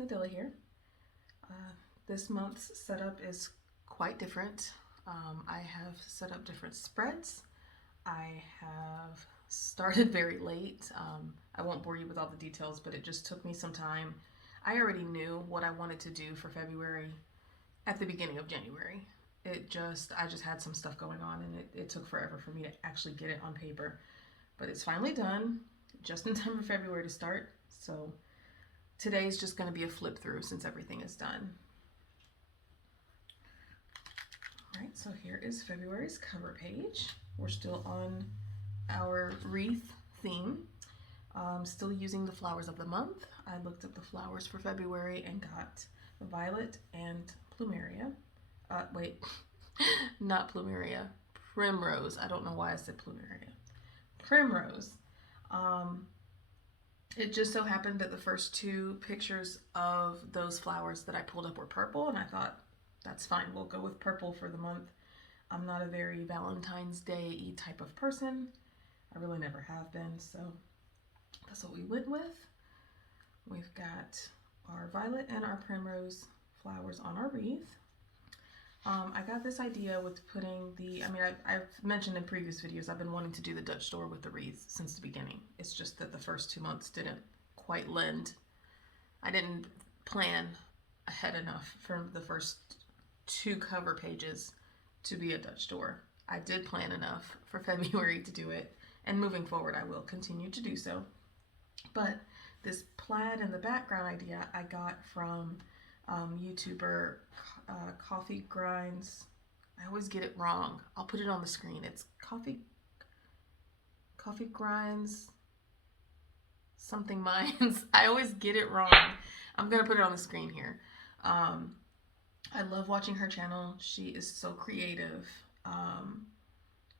Nadilla here. This month's setup is quite different. I have set up different spreads. I have started very late. I won't bore you with all the details, but it just took me some time. I already knew what I wanted to do for February at the beginning of January. I just had some stuff going on, and it took forever for me to actually get it on paper. But it's finally done, just in time for February to start. So today's just going to be a flip through since everything is done. All right, so here is February's cover page. We're still on our wreath theme. Still using the flowers of the month. I looked up the flowers for February and got violet and plumeria. Wait, not plumeria, primrose. I don't know why I said plumeria. Primrose. It just so happened that the first two pictures of those flowers that I pulled up were purple, and I thought, that's fine, we'll go with purple for the month. I'm not a very Valentine's Day-y type of person. I really never have been, so that's what we went with. We've got our violet and our primrose flowers on our wreath. I got this idea with putting I've mentioned in previous videos, I've been wanting to do the Dutch door with the wreath since the beginning. It's just that the first 2 months didn't quite lend. I didn't plan ahead enough for the first 2 cover pages to be a Dutch door. I did plan enough for February to do it, and moving forward I will continue to do so. But this plaid in the background idea I got from YouTuber Coffee Grinds. I always get it wrong. I'll put it on the screen. It's Coffee Grinds something Minds. I always get it wrong. I'm gonna put it on the screen here. I love watching her channel. She is so creative.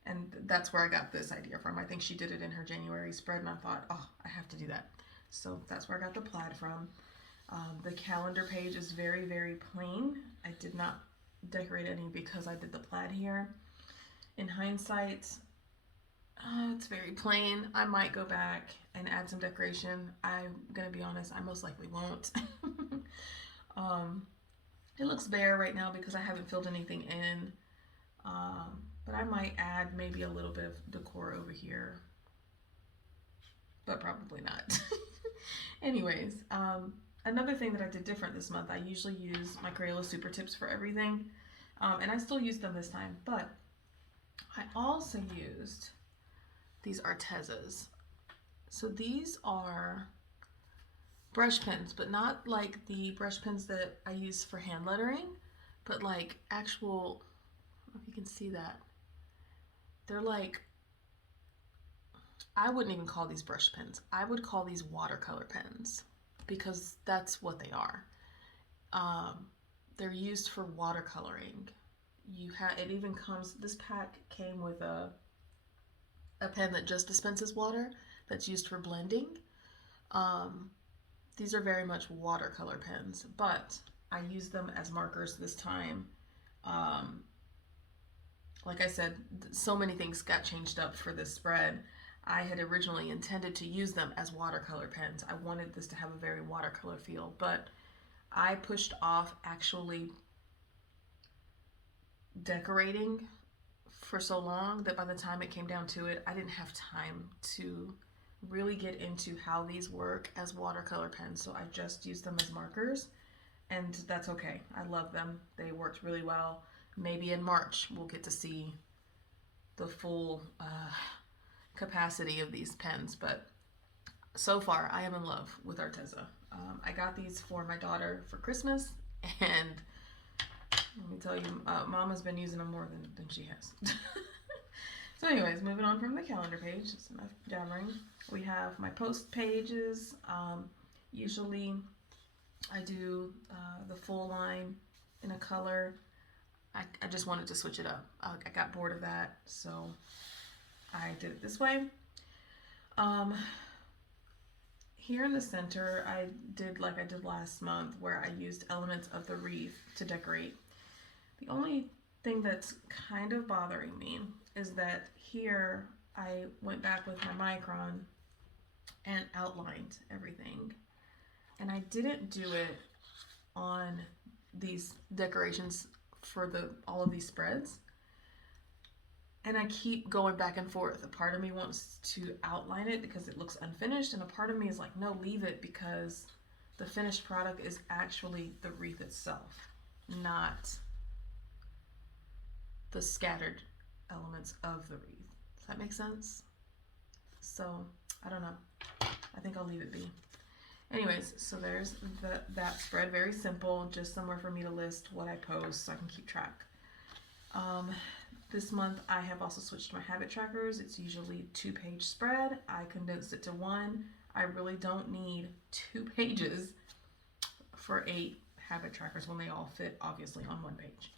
And that's where I got this idea from. I think she did it in her January spread, and I thought, oh, I have to do that. So that's where I got the plaid from. The calendar page is very, very plain. I did not decorate any because I did the plaid here. In hindsight, it's very plain. I might go back and add some decoration. I'm gonna be honest, I most likely won't. It looks bare right now because I haven't filled anything in. But I might add maybe a little bit of decor over here, but probably not. Anyways, another thing that I did different this month, I usually use my Crayola Supertips for everything, and I still use them this time, but I also used these Artezas. So these are brush pens, but not like the brush pens that I use for hand lettering, but like actual, I don't know if you can see that. They're like, I wouldn't even call these brush pens. I would call these watercolor pens because that's what they are. They're used for watercoloring. It even comes, this pack came with a pen that just dispenses water that's used for blending. These are very much watercolor pens, but I used them as markers this time. Like I said, so many things got changed up for this spread. I had originally intended to use them as watercolor pens. I wanted this to have a very watercolor feel, but I pushed off actually decorating for so long that by the time it came down to it, I didn't have time to really get into how these work as watercolor pens. So I just used them as markers, and that's okay. I love them. They worked really well. Maybe in March we'll get to see the full capacity of these pens, but so far I am in love with Arteza. I got these for my daughter for Christmas, and let me tell you, Mama's been using them more than she has. So anyways, moving on from the calendar page, it's enough jabbering. We have my post pages. Usually I do the full line in a color. I just wanted to switch it up. I got bored of that, so I did it this way. Here in the center, I did like I did last month, where I used elements of the wreath to decorate. The only thing that's kind of bothering me is that here I went back with my Micron and outlined everything. And I didn't do it on these decorations for all of these spreads. And I keep going back and forth. A part of me wants to outline it because it looks unfinished, and a part of me is like, no, leave it, because the finished product is actually the wreath itself, not the scattered elements of the wreath. Does that make sense? So, I don't know. I think I'll leave it be. Anyways, so there's that spread. Very simple, just somewhere for me to list what I post so I can keep track. This month I have also switched to my habit trackers. It's usually 2-page spread. I condensed it to 1. I really don't need 2 pages for 8 habit trackers when they all fit obviously on 1 page.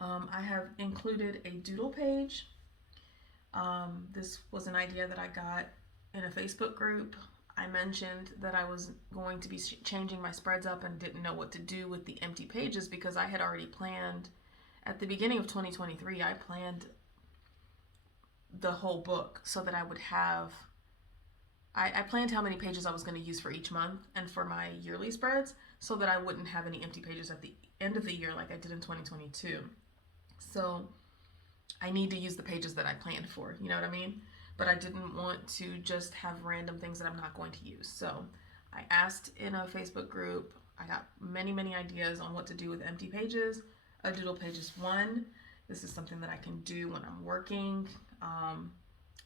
I have included a doodle page. This was an idea that I got in a Facebook group. I mentioned that I was going to be changing my spreads up and didn't know what to do with the empty pages because I had already planned at the beginning of 2023, I planned the whole book so that I would have, I planned how many pages I was going to use for each month and for my yearly spreads so that I wouldn't have any empty pages at the end of the year like I did in 2022. So I need to use the pages that I planned for, you know what I mean? But I didn't want to just have random things that I'm not going to use. So I asked in a Facebook group, I got many ideas on what to do with empty pages. A doodle page is one. This is something that I can do when I'm working.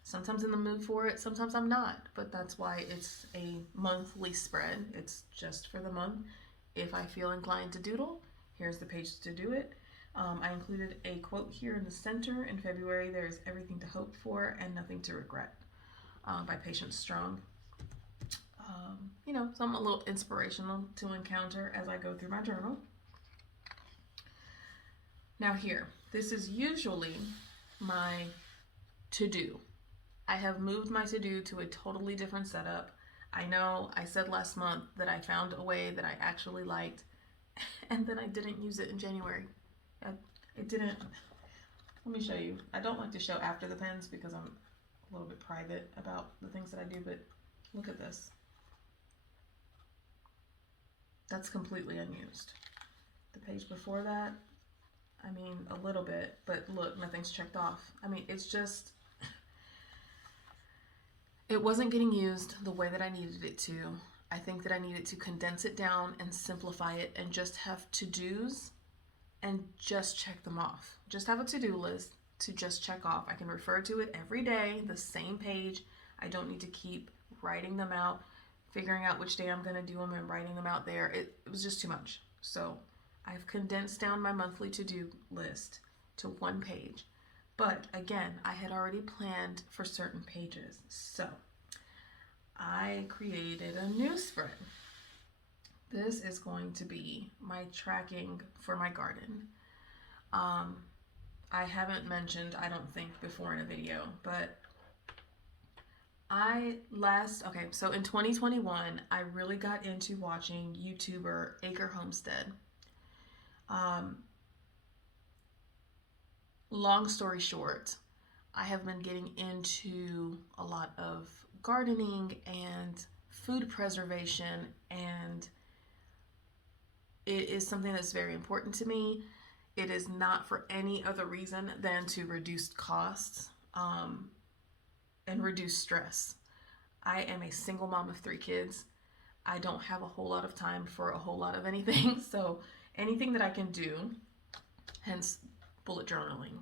Sometimes in the mood for it, sometimes I'm not, but that's why it's a monthly spread. It's just for the month. If I feel inclined to doodle, here's the page to do it. I included a quote here in the center. In February, there is everything to hope for and nothing to regret, by Patience Strong. You know, something a little inspirational to encounter as I go through my journal. Now here, this is usually my to-do. I have moved my to-do to a totally different setup. I know I said last month that I found a way that I actually liked, and then I didn't use it in January. It didn't. Let me show you. I don't like to show after the pins because I'm a little bit private about the things that I do, but look at this. That's completely unused. The page before that, I mean, a little bit, but look, nothing's checked off. I mean, it's just, it wasn't getting used the way that I needed it to. I think that I needed to condense it down and simplify it and just have to-dos and just check them off. Just have a to-do list to just check off. I can refer to it every day, the same page. I don't need to keep writing them out, figuring out which day I'm gonna do them and writing them out there. It was just too much. So I've condensed down my monthly to-do list to 1 page. But again, I had already planned for certain pages. So I created a new spread. This is going to be my tracking for my garden. I haven't mentioned, I don't think, before in a video, but so in 2021, I really got into watching YouTuber Acre Homestead. Long story short, I have been getting into a lot of gardening and food preservation, and it is something that's very important to me. It is not for any other reason than to reduce costs and reduce stress. I am a single mom of 3 kids. I don't have a whole lot of time for a whole lot of anything. So anything that I can do, hence bullet journaling,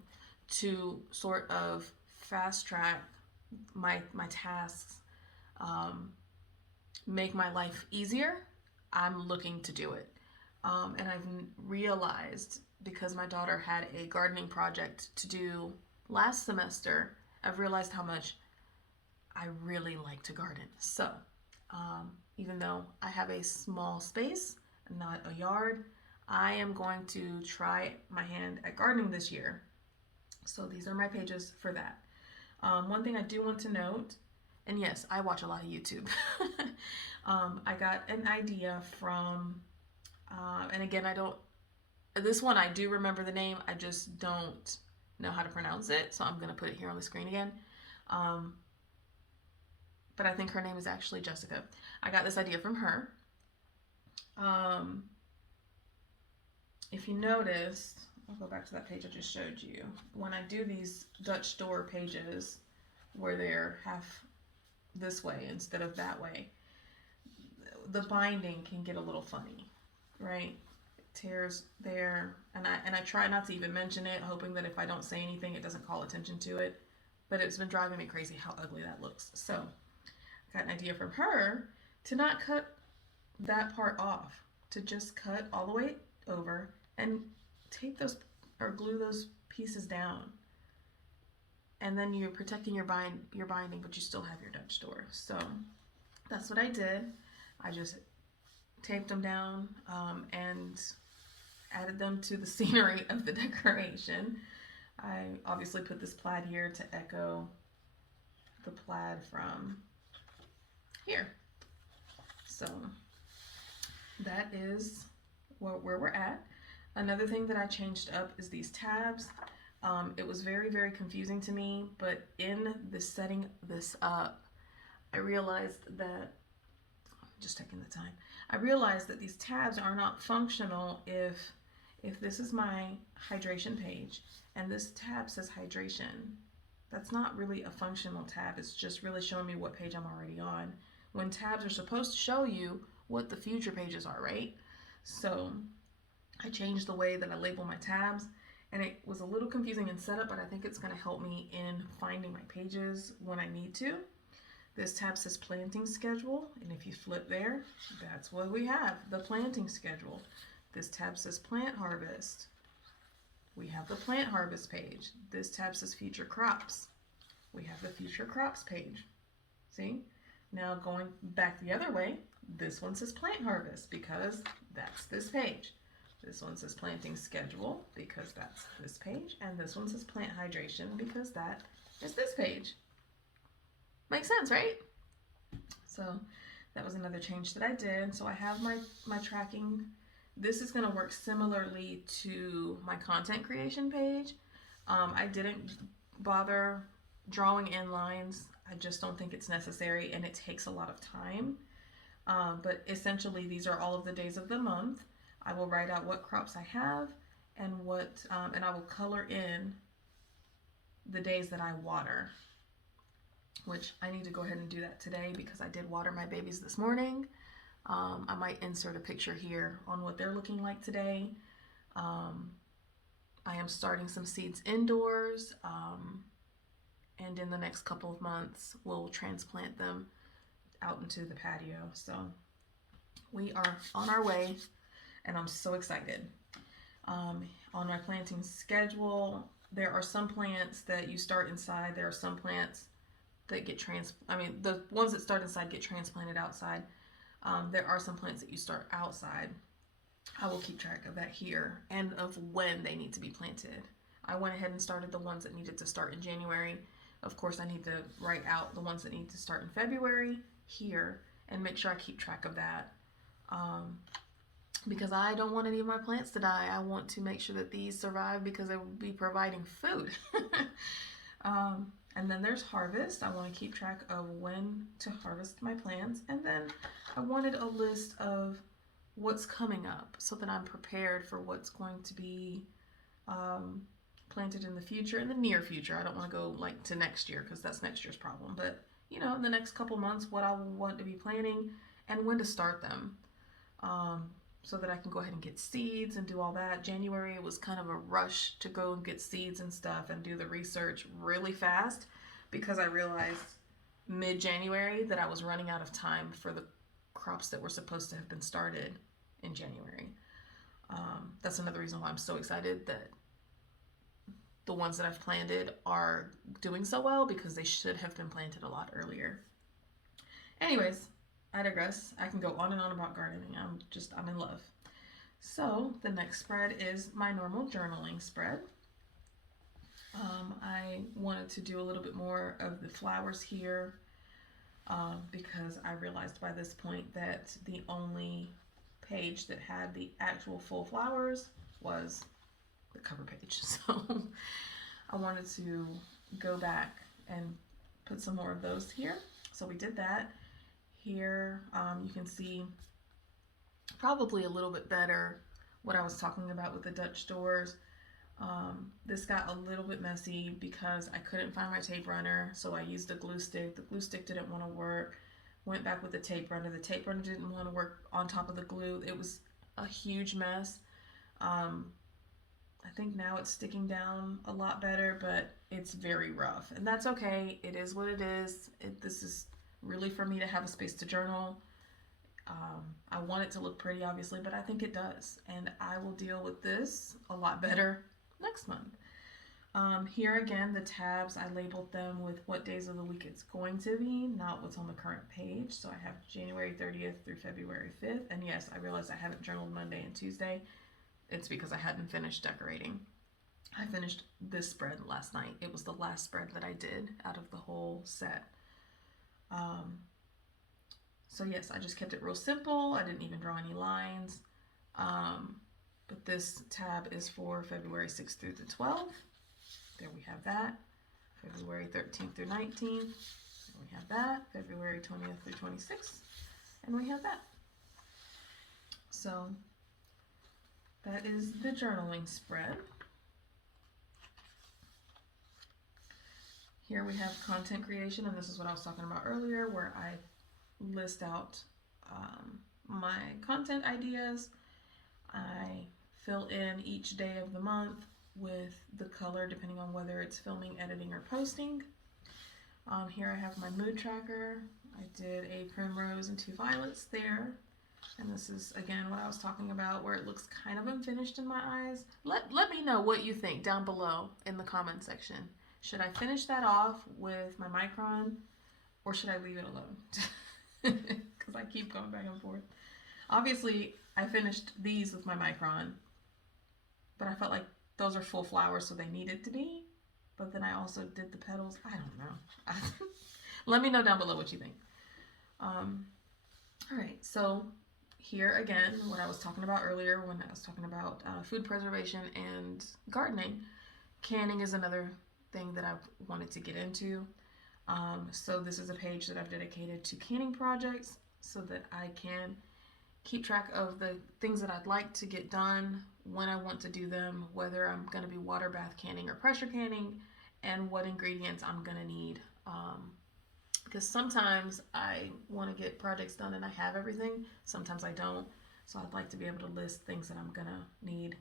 to sort of fast track my tasks, make my life easier, I'm looking to do it. And I've realized, because my daughter had a gardening project to do last semester, I've realized how much I really like to garden. So even though I have a small space, not a yard, I am going to try my hand at gardening this year. So these are my pages for that. One thing I do want to note, and yes, I watch a lot of YouTube. I got an idea from, and again, this one I do remember the name, I just don't know how to pronounce it, so I'm going to put it here on the screen again. But I think her name is actually Jessica. I got this idea from her. Um, if you noticed, I'll go back to that page I just showed you. When I do these Dutch door pages where they're half this way instead of that way, the binding can get a little funny, right? It tears there, and I try not to even mention it, hoping that if I don't say anything, it doesn't call attention to it. But it's been driving me crazy how ugly that looks. So I got an idea from her to not cut that part off, to just cut all the way over and tape those or glue those pieces down. And then you're protecting your binding, but you still have your Dutch door. So that's what I did. I just taped them down and added them to the scenery of the decoration. I obviously put this plaid here to echo the plaid from here. So that is where we're at. Another thing that I changed up is these tabs. It was very, very confusing to me, but in setting this up, I realized that, just taking the time, I realized that these tabs are not functional if this is my hydration page and this tab says hydration. That's not really a functional tab. It's just really showing me what page I'm already on, when tabs are supposed to show you what the future pages are, right? So I changed the way that I label my tabs, and it was a little confusing in setup, but I think it's going to help me in finding my pages when I need to. This tab says planting schedule, and if you flip there, that's what we have, the planting schedule. This tab says plant harvest. We have the plant harvest page. This tab says future crops. We have the future crops page. See? Now going back the other way, this one says plant harvest because that's this page. This one says planting schedule because that's this page, and this one says plant hydration because that is this page. Makes sense, right? So that was another change that I did. So I have my tracking. This is going to work similarly to my content creation page. I didn't bother drawing in lines. I just don't think it's necessary, and it takes a lot of time. But essentially, these are all of the days of the month. I will write out what crops I have and and I will color in the days that I water, which I need to go ahead and do that today because I did water my babies this morning. I might insert a picture here on what they're looking like today. I am starting some seeds indoors, and in the next couple of months, we'll transplant them out into the patio. So we are on our way, and I'm so excited. On my planting schedule, there are some plants that you start inside. There are some plants that get the ones that start inside get transplanted outside. There are some plants that you start outside. I will keep track of that here and of when they need to be planted. I went ahead and started the ones that needed to start in January. Of course, I need to write out the ones that need to start in February here and make sure I keep track of that. Because I don't want any of my plants to die. I want to make sure that these survive because they will be providing food. And then there's harvest. I want to keep track of when to harvest my plants. And then I wanted a list of what's coming up so that I'm prepared for what's going to be planted in the future, in the near future. I don't want to go like to next year because that's next year's problem. But, you know, in the next couple months, what I want to be planting and when to start them. So that I can go ahead and get seeds and do all that. January was kind of a rush to go and get seeds and stuff and do the research really fast because I realized mid-January that I was running out of time for the crops that were supposed to have been started in January. That's another reason why I'm so excited that the ones that I've planted are doing so well because they should have been planted a lot earlier. Anyways, I digress. I can go on and on about gardening. I'm in love. So the next spread is my normal journaling spread. I wanted to do a little bit more of the flowers here because I realized by this point that the only page that had the actual full flowers was the cover page. So I wanted to go back and put some more of those here. So we did that. Here you can see probably a little bit better what I was talking about with the Dutch doors. This got a little bit messy because I couldn't find my tape runner, so I used a glue stick. The glue stick didn't want to work. Went back with the tape runner. The tape runner didn't want to work on top of the glue. It was a huge mess. I think now it's sticking down a lot better, but it's very rough. And that's okay. It is what it is. This is really for me to have a space to journal. I want it to look pretty, obviously, but I think it does. And I will deal with this a lot better next month. Here again, the tabs, I labeled them with what days of the week it's going to be, not what's on the current page. So I have January 30th through February 5th. And yes, I realized I haven't journaled Monday and Tuesday. It's because I hadn't finished decorating. I finished this spread last night. It was the last spread that I did out of the whole set. So yes, I just kept it real simple. I didn't even draw any lines. But this tab is for February 6th through the 12th. There we have that. February 13th through 19th. There we have that. February 20th through 26th. And we have that. So that is the journaling spread. Here we have content creation, and this is what I was talking about earlier, where I list out my content ideas. I fill in each day of the month with the color depending on whether it's filming, editing, or posting. Here I have my mood tracker. I did a primrose and 2 violets there. And this is, again, what I was talking about, where it looks kind of unfinished in my eyes. Let me know what you think down below in the comment section. Should I finish that off with my Micron, or should I leave it alone? Because I keep going back and forth. Obviously, I finished these with my Micron, but I felt like those are full flowers, so they needed to be. But then I also did the petals. I don't know. Let me know down below what you think. All right, so here again, what I was talking about earlier when I was talking about food preservation and gardening, canning is another thing that I wanted to get into. So this is a page that I've dedicated to canning projects so that I can keep track of the things that I'd like to get done, when I want to do them, whether I'm going to be water bath canning or pressure canning, and what ingredients I'm going to need. Because sometimes I want to get projects done and I have everything. Sometimes I don't. So I'd like to be able to list things that I'm going to need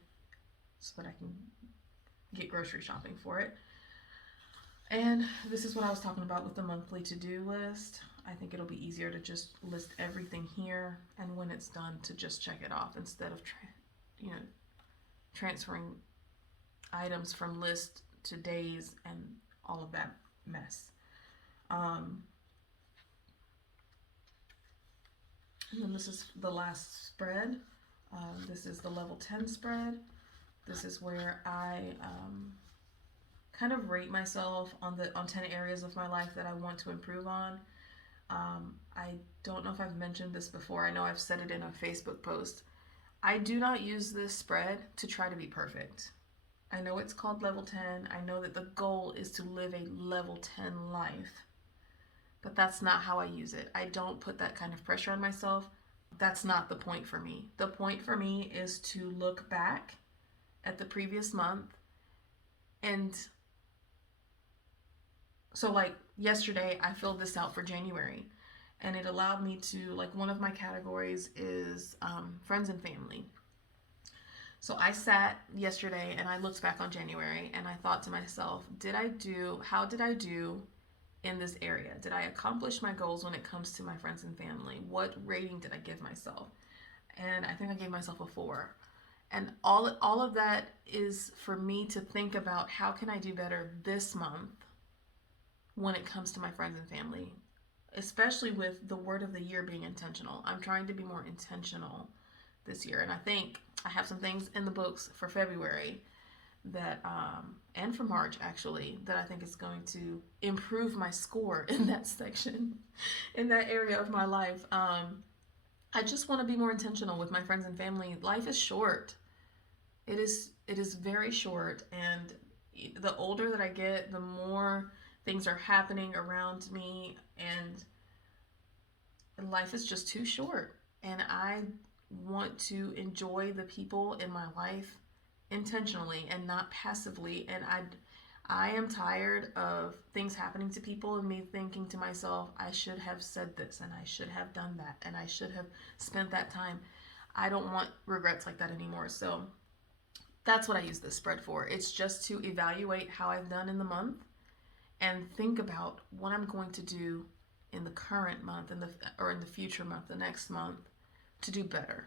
so that I can get grocery shopping for it. And this is what I was talking about with the monthly to-do list. I think it'll be easier to just list everything here, and when it's done to just check it off instead of transferring items from list to days and all of that mess. And then this is the last spread. This is the level 10 spread. This is where I kind of rate myself on 10 areas of my life that I want to improve on. I don't know if I've mentioned this before. I know I've said it in a Facebook post. I do not use this spread to try to be perfect. I know it's called level 10. I know that the goal is to live a level 10 life, but that's not how I use it. I don't put that kind of pressure on myself. That's not the point for me. The point for me is to look back at the previous month, and so like yesterday I filled this out for January, and it allowed me to, like, one of my categories is friends and family. So I sat yesterday and I looked back on January and I thought to myself, how did I do in this area? Did I accomplish my goals when it comes to my friends and family? What rating did I give myself? And I think I gave myself a 4. And all of that is for me to think about, how can I do better this month when it comes to my friends and family, especially with the word of the year being intentional. I'm trying to be more intentional this year. And I think I have some things in the books for February that, and for March actually, that I think is going to improve my score in that section, in that area of my life. I just want to be more intentional with my friends and family. Life is short. It is very short, and the older that I get, the more things are happening around me, and life is just too short. And I want to enjoy the people in my life intentionally and not passively. And I am tired of things happening to people and me thinking to myself, I should have said this and I should have done that and I should have spent that time. I don't want regrets like that anymore. So that's what I use this spread for. It's just to evaluate how I've done in the month and think about what I'm going to do in the current month or in the future month, the next month, to do better.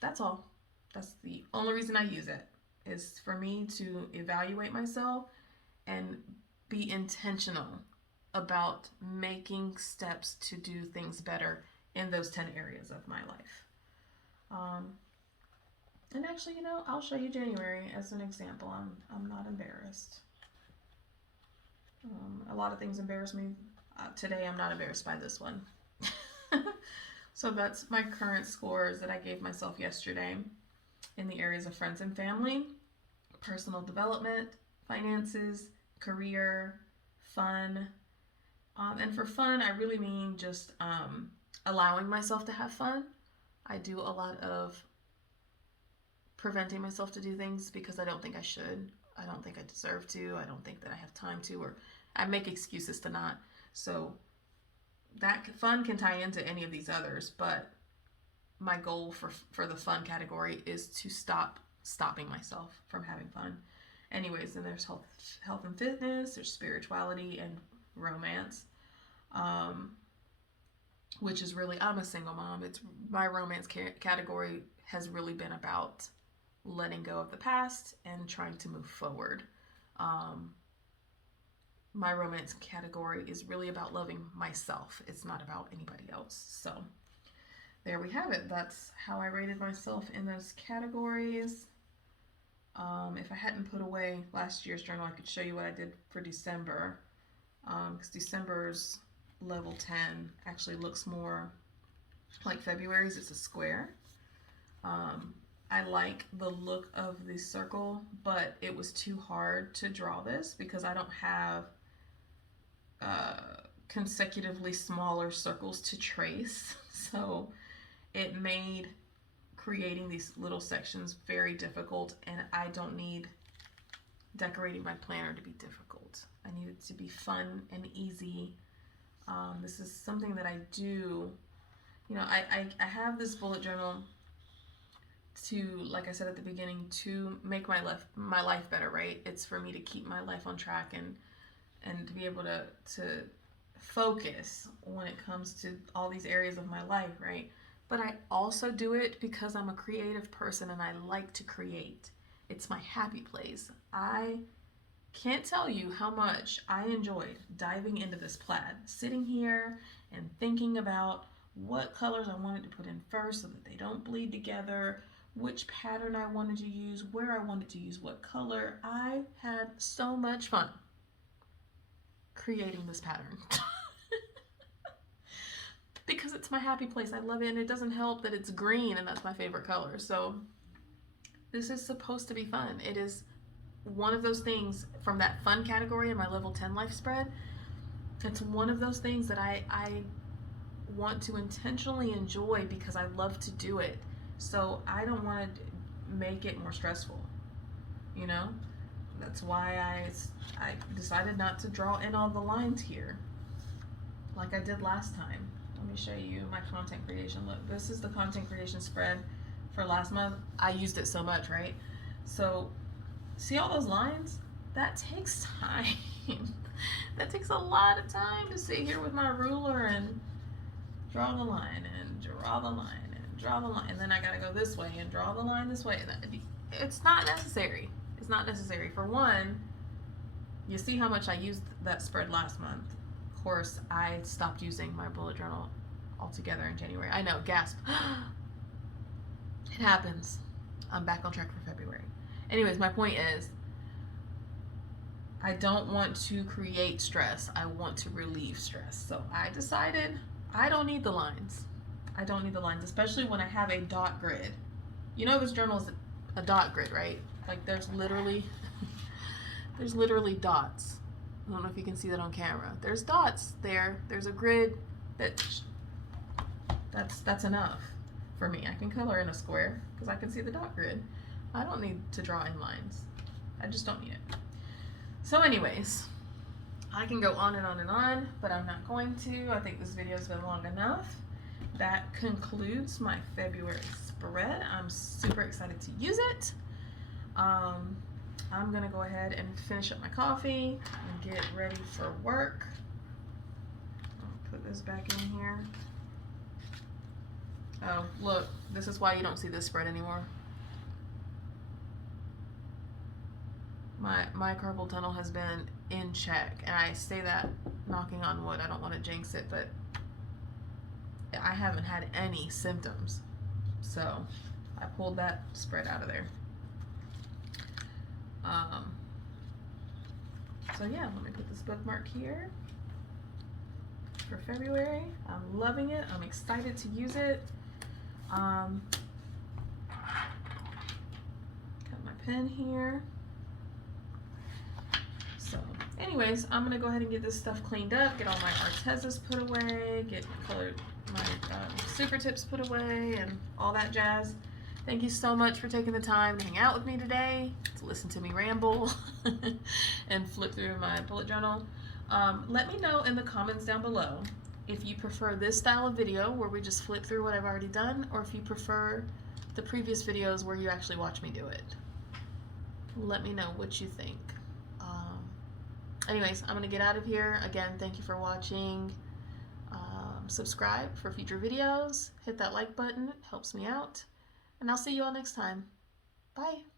That's all. That's the only reason I use it, is for me to evaluate myself and be intentional about making steps to do things better in those 10 areas of my life. And actually, I'll show you January as an example. I'm not embarrassed. A lot of things embarrass me. Today, I'm not embarrassed by this one. So that's my current scores that I gave myself yesterday in the areas of friends and family, personal development, finances, career, fun. And for fun, I really mean just allowing myself to have fun. I do a lot of preventing myself to do things because I don't think I should. I don't think I deserve to. I don't think that I have time to, or I make excuses to not. So that fun can tie into any of these others, but my goal for the fun category is to stopping myself from having fun. Anyways, then there's health and fitness, there's spirituality and romance, which is really, I'm a single mom. It's my romance category has really been about letting go of the past and trying to move forward. My romance category is really about loving myself. It's not about anybody else. So there we have it. That's how I rated myself in those categories. If I hadn't put away last year's journal, I could show you what I did for December. Because December's level 10 actually looks more like February's. It's a square. I like the look of the circle, but it was too hard to draw this because I don't have consecutively smaller circles to trace. So it made creating these little sections very difficult, and I don't need decorating my planner to be difficult. I need it to be fun and easy. This is something that I do. I have this bullet journal to, like I said at the beginning, to make my life better, right? It's for me to keep my life on track and to be able to focus when it comes to all these areas of my life, right? But I also do it because I'm a creative person and I like to create. It's my happy place. I can't tell you how much I enjoyed diving into this plaid, sitting here and thinking about what colors I wanted to put in first so that they don't bleed together, which pattern I wanted to use, where I wanted to use what color. I had so much fun creating this pattern. Because it's my happy place. I love it, and it doesn't help that it's green and that's my favorite color. So this is supposed to be fun. It is one of those things from that fun category in my level 10 life spread. It's one of those things that I want to intentionally enjoy because I love to do it. So I don't want to make it more stressful, That's why I decided not to draw in all the lines here like I did last time. Let me show you my content creation. Look, this is the content creation spread for last month. I used it so much, right? So see all those lines? That takes time. That takes a lot of time to sit here with my ruler and draw the line and draw the line and draw the line, and then I gotta go this way and draw the line this way. It's not necessary. It's not necessary. For one, you see how much I used that spread last month. Of course, I stopped using my bullet journal altogether in January. I know, gasp. It happens. I'm back on track for February. Anyways, my point is, I don't want to create stress. I want to relieve stress. So I decided I don't need the lines. I don't need the lines, especially when I have a dot grid. This journal is a dot grid, right? Like there's literally dots. I don't know if you can see that on camera. There's dots there. There's a grid that's enough for me. I can color in a square because I can see the dot grid. I don't need to draw in lines. I just don't need it. So anyways, I can go on and on and on, but I'm not going to. I think this video has been long enough. That concludes my February spread. I'm super excited to use it. I'm gonna go ahead and finish up my coffee and get ready for work. I'll put this back in here. Oh, look, this is why you don't see this spread anymore. My carpal tunnel has been in check, and I say that knocking on wood. I don't want to jinx it, but I haven't had any symptoms. So I pulled that spread out of there. So yeah, let me put this bookmark here for February. I'm loving it. I'm excited to use it. Got my pen here. So anyways, I'm gonna go ahead and get this stuff cleaned up, get all my Artezas put away, get my super tips put away, and all that jazz. Thank you so much for taking the time to hang out with me today, to listen to me ramble and flip through my bullet journal. Let me know in the comments down below if you prefer this style of video where we just flip through what I've already done, or if you prefer the previous videos where you actually watch me do it. Let me know what you think. Anyways, I'm gonna get out of here. Again, thank you for watching. Subscribe for future videos. Hit that like button, it helps me out. And I'll see you all next time. Bye.